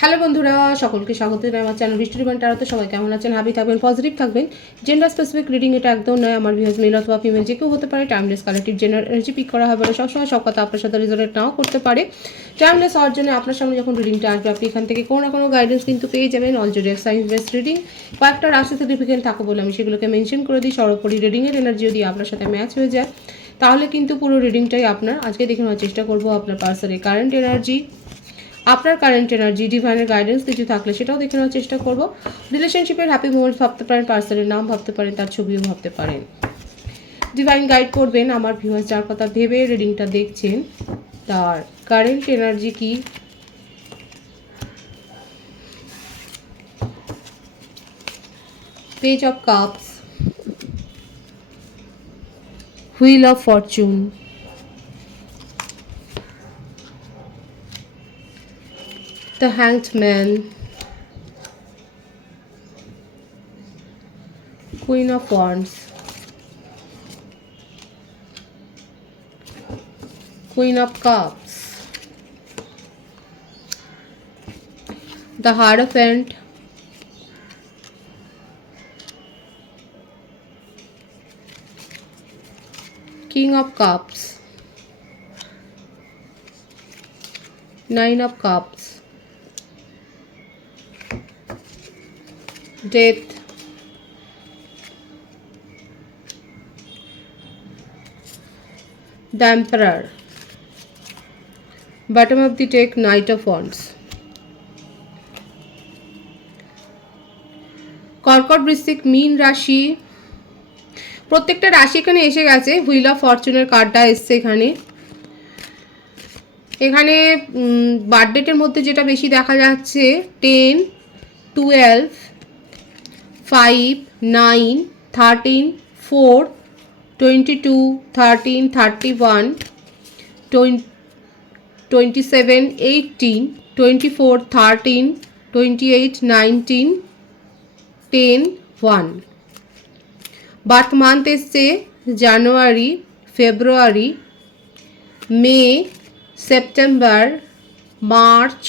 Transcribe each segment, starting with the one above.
Hello বন্ধুরা, সকলকে স্বাগত জানাই আমার চ্যানেল বৃষ্টি রিবন ট্যারোতে। সবাই কেমন আছেন? হ্যাপি থাকবেন, পজিটিভ থাকবেন। জেন্ডার স্পেসিফিক রিডিং এটা একদম নয়। আমার ভিউয়ার্স মেল অথবা ফিমেল যে কেউ হতে পারে। Timeless collective general energy pick করা হবে না। সবসময় সব কথা আপনার সাথে রিজনেট নাও করতে পারে। টাইমলেস হওয়ার জন্য আপনার সামনে যখন রিডিংটা আসবে, আপনি এখান থেকে কোনো না কোনো গাইডেন্স কিন্তু পেয়ে যাবেন। অলরেডি সায়েন্স বেসড রিডিং কয়েকটা রাশি সার্টিফিকেট থাকে বলে আমি সেগুলোকে মেনশন করে দিই। সর্বোপরি রিডিংয়ের এনার্জি যদি আপনার সাথে ম্যাচ হয়ে যায়, তাহলে কিন্তু পুরো রিডিংটাই আপনার। আজকে দেখে নেওয়ার চেষ্টা করবো আপনার পার্সনের কারেন্ট এনার্জি, আপনার কারেন্ট এনার্জি, ডিভাইনের গাইডেন্স কিছু থাকলে সেটাও দেখে নেওয়ার চেষ্টা করবো। রিলেশনশিপের হ্যাপি মোমেন্টস ভাবতে পারেন, পার্সনের নাম ভাবতে পারেন, তার ছবিও ভাবতে পারেন। ডিভাইন গাইড করবেন আমার ভিউয়ার্স যার কথা ভেবে রিডিংটা দেখছেন, তার কারেন্ট এনার্জি কি, page of cups, wheel of Fortune, the hanged man, queen of wands, queen of cups, the hierophant, king of cups, nine of cups, death, the emperor, bottom of the deck, knight of wands. কর্কট, বৃশ্চিক, মীন রাশি, প্রত্যেকটা রাশি এখানে এসে গেছে। Wheel of ফরচুনের কার্ডটা এসছে এখানে। এখানে বার্থডেটের মধ্যে যেটা বেশি দেখা যাচ্ছে 10, 12, 5, 9, 13, 4, 22, 13, 31, 27, 18, 24, 13, 28, 19, 10, 1। বার্থ মান্থ এসছে জানুয়ারি, ফেব্রুয়ারি, মে, সেপ্টেম্বর, মার্চ,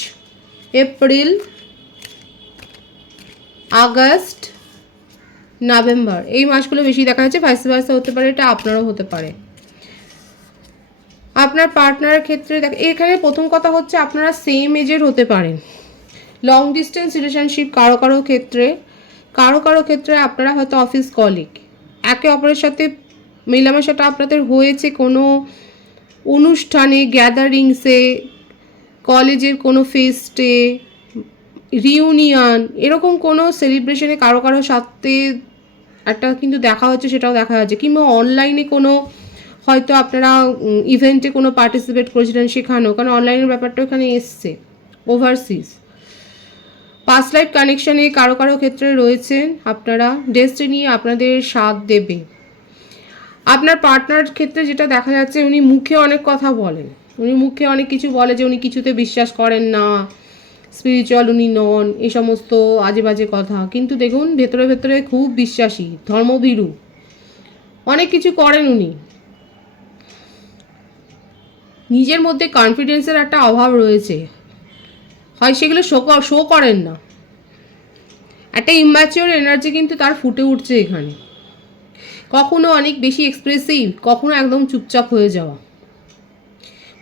এপ্রিল, আগস্ট, নভেম্বর। এই মাসগুলো বেশি দেখা যাচ্ছে। ভাইস ভার্সা হতে পারে, এটা আপনারও হতে পারে। আপনার পার্টনারের ক্ষেত্রে এখানে প্রথম কথা হচ্ছে আপনারা সেম এজের হতে পারেন। লং ডিস্টেন্স রিলেশনশিপ কারো কারো ক্ষেত্রে আপনারা হয়তো অফিস কলিগ, একে অপরের সাথে মেলামেশাটা আপনাদের হয়েছে কোনো অনুষ্ঠানে, গ্যাদারিংসে, কলেজের কোনো ফেস্টে, রিউনিয়ন, এরকম কোনো সেলিব্রেশনে কারো সাথে একটা কিন্তু দেখা হচ্ছে, সেটাও দেখা যাচ্ছে। কিংবা অনলাইনে কোনো হয়তো আপনারা ইভেন্টে কোনো পার্টিসিপেট করেছিলেন সেখানেও, কারণ অনলাইনের ব্যাপারটা এখানে এসছে। ওভারসিজ পাস্ট লাইফ কানেকশানে কারো ক্ষেত্রে রয়েছেন আপনারা। ডেস্টিনি আপনাদের সাথ দেবে। আপনার পার্টনার ক্ষেত্রে যেটা দেখা যাচ্ছে, উনি মুখে অনেক কথা বলেন, উনি মুখে অনেক কিছু বলে যে উনি কিছুতে বিশ্বাস করেন না, স্পিরিচুয়াল উনি নন, এই সমস্ত আজে বাজে কথা। কিন্তু দেখুন ভেতরে ভেতরে খুব বিশ্বাসী, ধর্মভীরু, অনেক কিছু করেন উনি। নিজের মধ্যে কনফিডেন্সের একটা অভাব রয়েছে, হয় সেগুলো শো করেন না। একটা ইম্যাচিওর এনার্জি কিন্তু তার ফুটে উঠছে এখানে। কখনো অনেক বেশি এক্সপ্রেসিভ, কখনো একদম চুপচাপ হয়ে যাওয়া।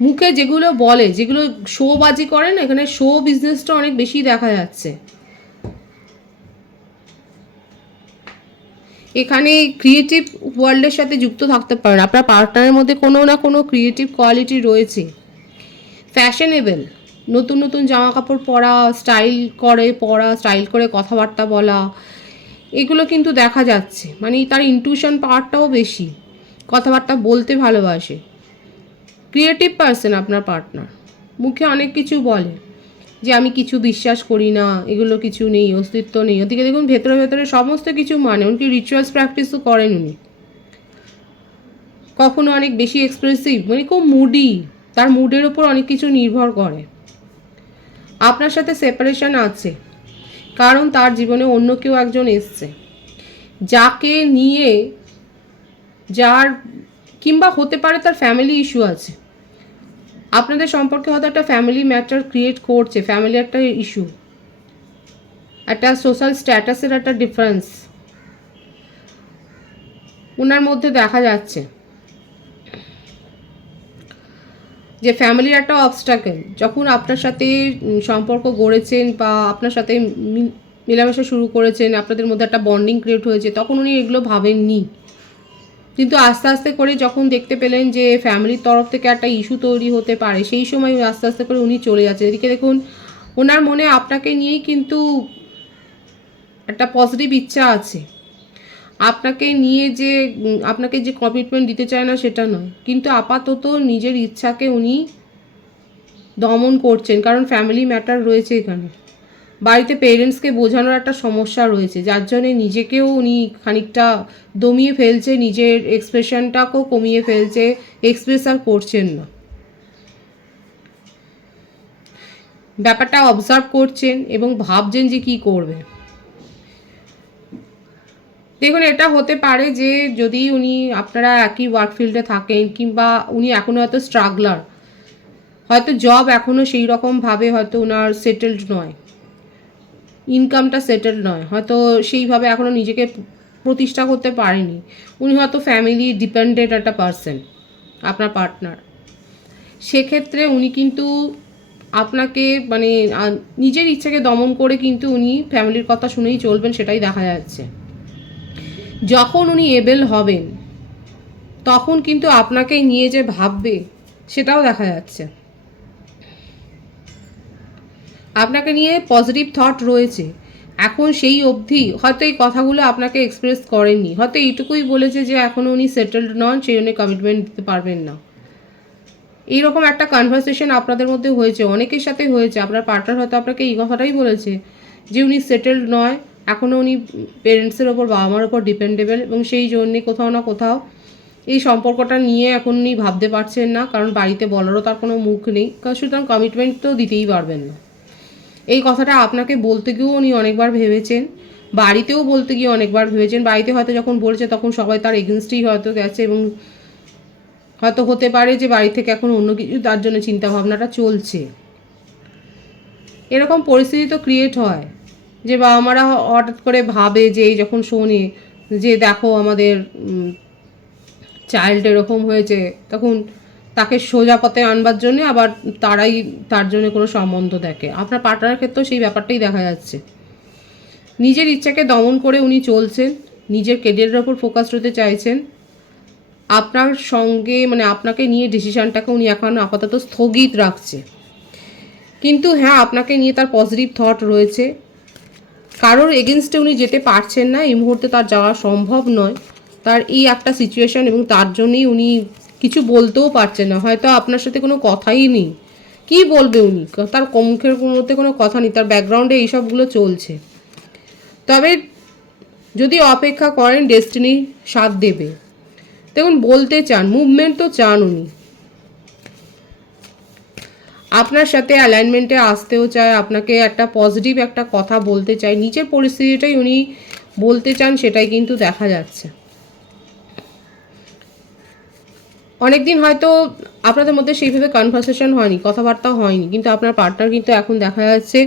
মুখে যেগুলো বলে, যেগুলো শোবাজি করেন, এখানে শো বিজনেসটা অনেক বেশি দেখা যাচ্ছে। এখানে ক্রিয়েটিভ ওয়ার্ল্ডের সাথে যুক্ত থাকতে পারেন। আপনার পার্টনারের মধ্যে কোনো না কোনো ক্রিয়েটিভ কোয়ালিটি রয়েছে। ফ্যাশনেবল, নতুন জামা কাপড় পরা, স্টাইল করে কথাবার্তা বলা, এগুলো কিন্তু দেখা যাচ্ছে। মানে তার ইনটিউশন পাওয়ারটাও বেশি, কথাবার্তা বলতে ভালোবাসে। ক্রিয়েটিভ পার্সন আপনার পার্টনার। মুখে অনেক কিছু বলে যে আমি কিছু বিশ্বাস করি না, এগুলো কিছু নেই, অস্তিত্ব নেই। ওদিকে দেখুন ভেতরে ভেতরে সমস্ত কিছু মানে, উনকি রিচুয়ালস প্র্যাকটিসও করেন উনি। কখনো অনেক বেশি এক্সপ্রেসিভ, মানে খুব মুডি, তার মুডের ওপর অনেক কিছু নির্ভর করে। আপনার সাথে সেপারেশন আছে, কারণ তার জীবনে অন্য কেউ একজন এসছে, যাকে নিয়ে কিংবা হতে পারে তার ফ্যামিলি ইস্যু আছে। আপনাদের সম্পর্কে হয়তো একটা ফ্যামিলি ম্যাটার ক্রিয়েট করছে, ফ্যামিলি একটা ইস্যু। একটা সোশ্যাল স্ট্যাটাসের একটা ডিফারেন্স ওনার মধ্যে দেখা যাচ্ছে, যে ফ্যামিলির একটা অবস্ট্রাকেল যখন আপনার সাথে সম্পর্ক গড়েছেন বা আপনার সাথে মেলামেশা শুরু করেছেন, আপনাদের মধ্যে একটা বন্ডিং ক্রিয়েট হয়েছে, তখন উনি এগুলো ভাবেননি। কিন্তু আস্তে আস্তে করে যখন দেখতে পেলেন যে ফ্যামিলির তরফ থেকে একটা ইস্যু তৈরি হতে পারে, সেই সময় আস্তে আস্তে করে উনি চলে যাচ্ছেন। এদিকে দেখুন ওনার মনে আপনাকে নিয়েই কিন্তু একটা পজিটিভ ইচ্ছা আছে, আপনাকে নিয়ে যে আপনাকে যে কমিটমেন্ট দিতে চায় না সেটা নয়, কিন্তু আপাতত নিজের ইচ্ছাকে উনি দমন করছেন, কারণ ফ্যামিলি ম্যাটার রয়েছে এখানে। বাড়িতে পেরেন্টসকে বোঝানোর একটা সমস্যা রয়েছে, যার জন্যে নিজেকেও উনি খানিকটা দমিয়ে ফেলছে, নিজের এক্সপ্রেশনটাকেও কমিয়ে ফেলছে, এক্সপ্রেস আর করছেন না। ব্যাপারটা অবজার্ভ করছেন এবং ভাবছেন যে কি করবে। দেখুন এটা হতে পারে যে যদি উনি আপনারা একই ওয়ার্ক ফিল্ডে থাকেন, কিংবা উনি এখনও হয়তো স্ট্রাগলার, হয়তো জব এখনও সেই রকমভাবে হয়তো ওনার সেটেলড নয়, ইনকামটা সেটেল নয়, হয়তো সেইভাবে এখনও নিজেকে প্রতিষ্ঠা করতে পারেনি। উনি হয়তো ফ্যামিলি ডিপেন্ডেন্ট একটা পার্সন, আপনার পার্টনার। সেক্ষেত্রে উনি কিন্তু আপনাকে মানে নিজের ইচ্ছাকে দমন করে কিন্তু উনি ফ্যামিলির কথা শুনেই চলবেন, সেটাই দেখা যাচ্ছে। যখন উনি এবেল হবেন তখন কিন্তু আপনাকে নিয়ে যে ভাববে সেটাও দেখা যাচ্ছে। আপনাকে নিয়ে পজিটিভ থট রয়েছে, এখন সেই অবধি হয়তো এই কথাগুলো আপনাকে এক্সপ্রেস করেননি, হয়তো এইটুকুই বলেছে যে এখনও উনি সেটেলড নন, সেই জন্য কমিটমেন্ট দিতে পারবেন না। এইরকম একটা কনভারসেশন আপনাদের মধ্যে হয়েছে, অনেকের সাথে হয়েছে। আপনার পার্টনার হয়তো আপনাকে এই কথাটাই বলেছে যে উনি সেটেলড নয়, এখনও উনি পেরেন্টসের ওপর, বাবা মার ওপর ডিপেন্ডেবল, এবং সেই জন্যে কোথাও না কোথাও এই সম্পর্কটা নিয়ে এখন উনি ভাবতে পারছেন না, কারণ বাড়িতে বলারও তার কোনো মুখ নেই, সুতরাং কমিটমেন্ট তো দিতেই পারবেন না। এই কথাটা আপনাকে বলতে গিয়েও উনি অনেকবার ভেবেছেন, বাড়িতেও বলতে গিয়ে অনেকবার ভেবেছেন। বাড়িতে হয়তো যখন বলেছে তখন সবাই তার এগেনস্টেই হয়তো গেছে, এবং হয়তো হতে পারে যে বাড়ি থেকে এখন অন্য কিছু তার জন্য চিন্তাভাবনাটা চলছে। এরকম পরিস্থিতি তো ক্রিয়েট হয় যে বাবা মারা হঠাৎ করে ভাবে, যে এই যখন শোনে যে দেখো আমাদের চাইল্ড এরকম হয়েছে, তখন তাকে সোজা পথে আনবার জন্যে আবার তারাই তার জন্য কোনো সম্বন্ধ দেখে। আপনার পার্টনারের ক্ষেত্রেও সেই ব্যাপারটাই দেখা যাচ্ছে। নিজের ইচ্ছাকে দমন করে উনি চলছেন, নিজের কেরিয়ারের ওপর ফোকাস হতে চাইছেন। আপনার সঙ্গে মানে আপনাকে নিয়ে ডিসিশানটাকে উনি এখন আপাতত স্থগিত রাখছে, কিন্তু হ্যাঁ আপনাকে নিয়ে তার পজিটিভ থট রয়েছে। কারোর এগেনস্টে উনি যেতে পারছেন না, এই মুহূর্তে তার যাওয়া সম্ভব নয়, তার এই একটা সিচুয়েশান, এবং তার জন্যই উনি কিছু বলতেও পারছেন না। হয়তো আপনার সাথে কোনো কথাই নেই, কি বলবে উনি, তার মুখের মধ্যে কোনো কথা নেই, তার ব্যাকগ্রাউন্ডে এইসবগুলো চলছে। তবে যদি অপেক্ষা করেন ডেস্টিনি সাথ দেবে। দেখুন বলতে চান, মুভমেন্ট তো চান উনি, আপনার সাথে অ্যালাইনমেন্টে আসতেও চায়, আপনাকে একটা পজিটিভ একটা কথা বলতে চায়, নিজের পরিস্থিতিটাই উনি বলতে চান, সেটাই কিন্তু দেখা যাচ্ছে। অনেকদিন হয়তো আপনাদের মধ্যে সেইভাবে কনভারসেশন হয়নি, কথাবার্তা হয়নি, কিন্তু আপনার পার্টনার কিন্তু এখন দেখা যাচ্ছে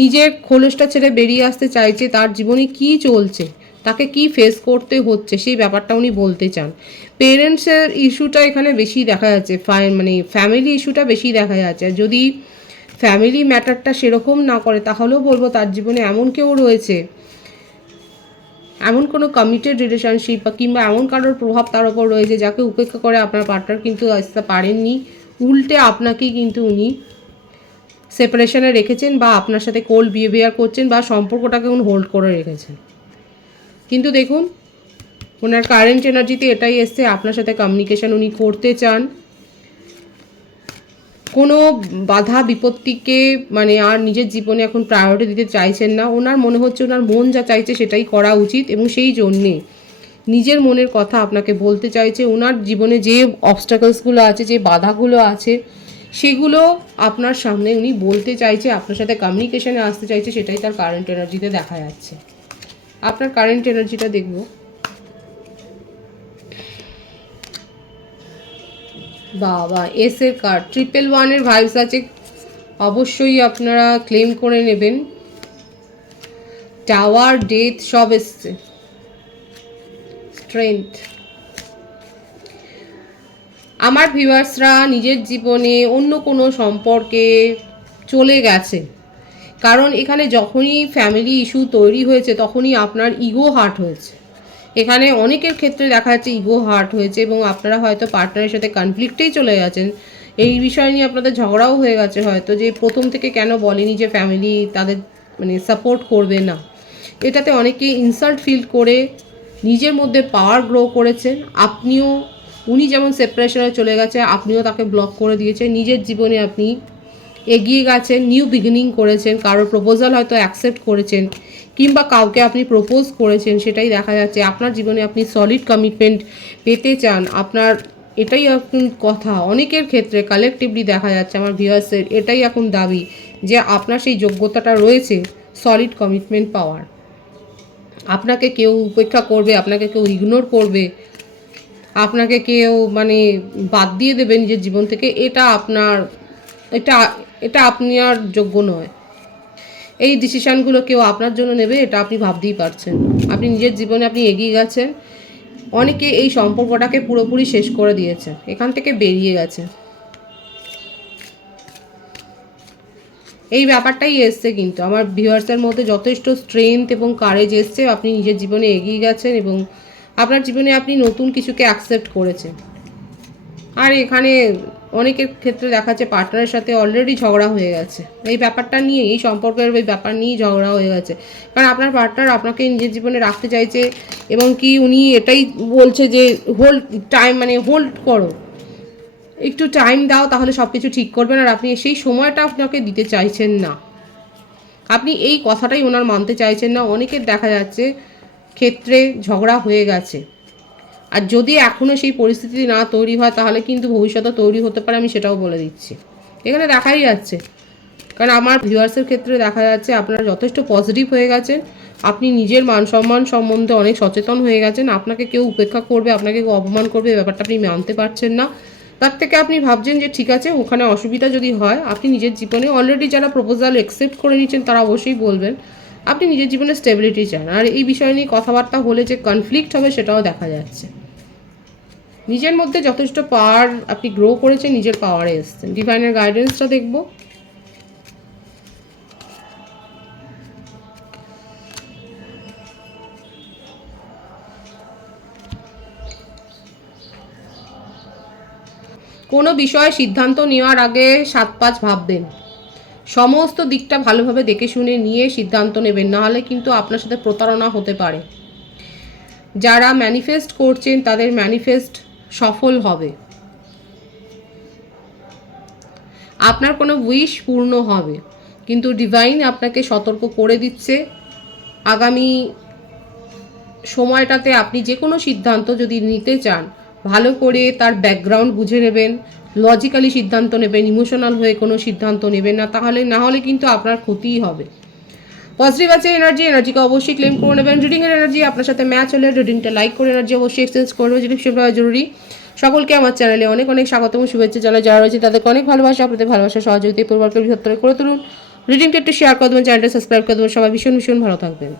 নিজের খোলসটা ছেড়ে বেরিয়ে আসতে চাইছে, তার জীবনে কি চলছে, তাকে কি ফেস করতে হচ্ছে সেই ব্যাপারটা উনি বলতে চান। পেরেন্টসের ইস্যুটা এখানে বেশি দেখা যাচ্ছে, মানে ফ্যামিলি ইস্যুটা বেশি দেখা যাচ্ছে। যদি ফ্যামিলি ম্যাটারটা সেরকম না করে, তাহলেও বলবো তার জীবনে এমন কেউ রয়েছে, এমন কোনো কমিটেড রিলেশনশিপ বা কিংবা এমন কারোর প্রভাব তার ওপর রয়েছে যাকে উপেক্ষা করে আপনার পার্টনার কিন্তু আসতে পারেননি, উল্টে আপনাকেই কিন্তু উনি সেপারেশনে রেখেছেন, বা আপনার সাথে কোল্ড বিহেভিয়ার করছেন, বা সম্পর্কটাকে উনি হোল্ড করে রেখেছেন। কিন্তু দেখুন ওনার কারেন্ট এনার্জিতে এটাই এসছে, আপনার সাথে কমিউনিকেশন উনি করতে চান, কোনো বাধা বিপত্তিকে মানে আর নিজের জীবনে এখন প্রায়োরিটি দিতে চাইছেন না। ওনার মনে হচ্ছে ওনার মন যা চাইছে সেটাই করা উচিত, এবং সেই জন্যে নিজের মনের কথা আপনাকে বলতে চাইছে। ওনার জীবনে যে অবস্টাকলসগুলো আছে, যে বাধাগুলো আছে, সেগুলো আপনার সামনে উনি বলতে চাইছে, আপনার সাথে কমিউনিকেশনে আসতে চাইছে, সেটাই তার কারেন্ট এনার্জিতে দেখা যাচ্ছে। আপনার কারেন্ট এনার্জিটা দেখব। বাবা এসের কার্ড, 111-এর ভাইবস আছে, অবশ্যই আপনারা ক্লেম করে নেবেন। টাওয়ার, ডেথ সব এসছে, স্ট্রেংথ। আমার ভিউয়ার্সরা নিজের জীবনে অন্য কোনো সম্পর্কে চলে গেছে, কারণ এখানে যখনই ফ্যামিলি ইস্যু তৈরি হয়েছে তখনই আপনার ইগো হার্ট হয়েছে। এখানে অনেকের ক্ষেত্রে দেখা যাচ্ছে ইগো হার্ট হয়েছে এবং আপনারা হয়তো পার্টনারের সাথে কনফ্লিক্টেই চলে গেছেন। এই বিষয় নিয়ে আপনাদের ঝগড়াও হয়ে গেছে হয়তো, যে প্রথম থেকে কেন বলেনি যে ফ্যামিলি তাদের মানে সাপোর্ট করবে না। এটাতে অনেকে ইনসাল্ট ফিল করে নিজের মধ্যে পাওয়ার গ্রো করেছেন। আপনিও, উনি যেমন সেপারেশনে চলে গেছে, আপনিও তাকে ব্লক করে দিয়েছেন। নিজের জীবনে আপনি এগিয়ে গেছেন, নিউ বিগিনিং করেছেন, কারোর প্রপোজাল হয়তো অ্যাকসেপ্ট করেছেন কিংবা কাউকে আপনি প্রপোজ করেছেন, সেটাই দেখা যাচ্ছে। আপনার জীবনে আপনি সলিড কমিটমেন্ট পেতে চান, আপনার এটাই এখন কথা। অনেকের ক্ষেত্রে কালেকটিভলি দেখা যাচ্ছে, আমার ভিউয়ার্সের এটাই এখন দাবি যে আপনার সেই যোগ্যতাটা রয়েছে সলিড কমিটমেন্ট পাওয়ার। আপনাকে কেউ উপেক্ষা করবে, আপনাকে কেউ ইগনোর করবে, আপনাকে কেউ মানে বাদ দিয়ে দেবে নিজের জীবন থেকে, এটা আপনার এটা এটা আপনি আর যোগ্য নয়। এই ডিসিশানগুলো কেউ আপনার জন্য নেবে এটা আপনি ভাবতেই পারছেন না। আপনি নিজের জীবনে আপনি এগিয়ে গেছেন। অনেকে এই সম্পর্কটাকে পুরোপুরি শেষ করে দিয়েছে, এখান থেকে বেরিয়ে গেছে। এই ব্যাপারটাই এসছে, কিন্তু আমার ভিউয়ার্সের মধ্যে যথেষ্ট স্ট্রেংথ এবং কারেজ এসছে। আপনি নিজের জীবনে এগিয়ে গেছেন এবং আপনার জীবনে আপনি নতুন কিছুকে অ্যাকসেপ্ট করেছেন। আর এখানে অনেকের ক্ষেত্রে দেখা যাচ্ছে পার্টনারের সাথে অলরেডি ঝগড়া হয়ে গেছে এই ব্যাপারটা নিয়ে, এই সম্পর্কের এই ব্যাপার নিয়েই ঝগড়া হয়ে গেছে। কারণ আপনার পার্টনার আপনাকে নিজের জীবনে রাখতে চাইছে এবং কি উনি এটাই বলছে যে হোল্ড টাইম, মানে হোল্ড করো, একটু টাইম দাও, তাহলে সব কিছু ঠিক করবেন। আর আপনি সেই সময়টা আপনাকে দিতে চাইছেন না, আপনি এই কথাটাই ওনার মানতে চাইছেন না। অনেকের দেখা যাচ্ছে ক্ষেত্রে ঝগড়া হয়ে গেছে। আর যদি এখনও সেই পরিস্থিতি না তৈরি হয় তাহলে কিন্তু ভবিষ্যতে তৈরি হতে পারে, আমি সেটাও বলে দিচ্ছি। এখানে দেখাই যাচ্ছে, কারণ আমার ভিউয়ার্সের ক্ষেত্রে দেখা যাচ্ছে আপনারা যথেষ্ট পজিটিভ হয়ে গেছেন। আপনি নিজের মান সম্মান সম্বন্ধে অনেক সচেতন হয়ে গেছেন। আপনাকে কেউ উপেক্ষা করবে, আপনাকে কেউ অপমান করবে, ব্যাপারটা আপনি মানতে পারছেন না। তার থেকে আপনি ভাবছেন যে ঠিক আছে, ওখানে অসুবিধা যদি হয়, আপনি নিজের জীবনে অলরেডি যারা প্রপোজাল অ্যাকসেপ্ট করে নিচ্ছেন তারা অবশ্যই বলবেন। আপনি নিজের জীবনে স্টেবিলিটি চান, আর এই বিষয় নিয়ে কথাবার্তা হলে যে কনফ্লিক্ট হবে সেটাও দেখা যাচ্ছে। নিজের মধ্যে যথেষ্ট পাওয়ার আপনি গ্রো করেছেন, নিজের পাওয়ারে এসছেন। ডিভাইনের গাইডেন্সটা দেখব। কোনো বিষয়ে সিদ্ধান্ত নেওয়ার আগে 7-5 ভাববেন, সমস্ত দিকটা ভালোভাবে দেখে শুনে নিয়ে সিদ্ধান্ত নেবেন, নাহলে কিন্তু আপনার সাথে প্রতারণা হতে পারে। যারা ম্যানিফেস্ট করছেন তাদের ম্যানিফেস্ট সফল হবে, আপনার কোনো উইশ পূর্ণ হবে। কিন্তু ডিভাইন আপনাকে সতর্ক করে দিচ্ছে, আগামী সময়টাতে আপনি যে কোনো সিদ্ধান্ত যদি নিতে চান, ভালো করে তার ব্যাকগ্রাউন্ড বুঝে নেবেন, লজিক্যালি সিদ্ধান্ত নেবেন, ইমোশনাল হয়ে কোনো সিদ্ধান্ত নেবেন না, না হলে কিন্তু আপনার ক্ষতিই হবে। পজিটিভ আছে এনার্জিকে অবশ্যই ক্লেম করে নেবেন। রিডিংয়ের এনার্জি আপনার সাথে ম্যাচ হলে রিডিংটা লাইক করে এনার্জি অবশ্যই এক্সচেঞ্জ করবে, যেটি সেটা জরুরি। সকলকে আমার চ্যানেলে অনেক অনেক স্বাগত এবং শুভেচ্ছা জানাই। যারা রয়েছে তাদেরকে অনেক ভালোবাসা, আপনাদের ভালোবাসা সহযোগিতা পরিবারকে বৃহত্তর করে তুলুন। রিডিংটা একটু শেয়ার করে দেবেন, চ্যানেলটা সাবস্ক্রাইব করে দেবেন। সবাই ভীষণ ভীষণ ভালো থাকবেন।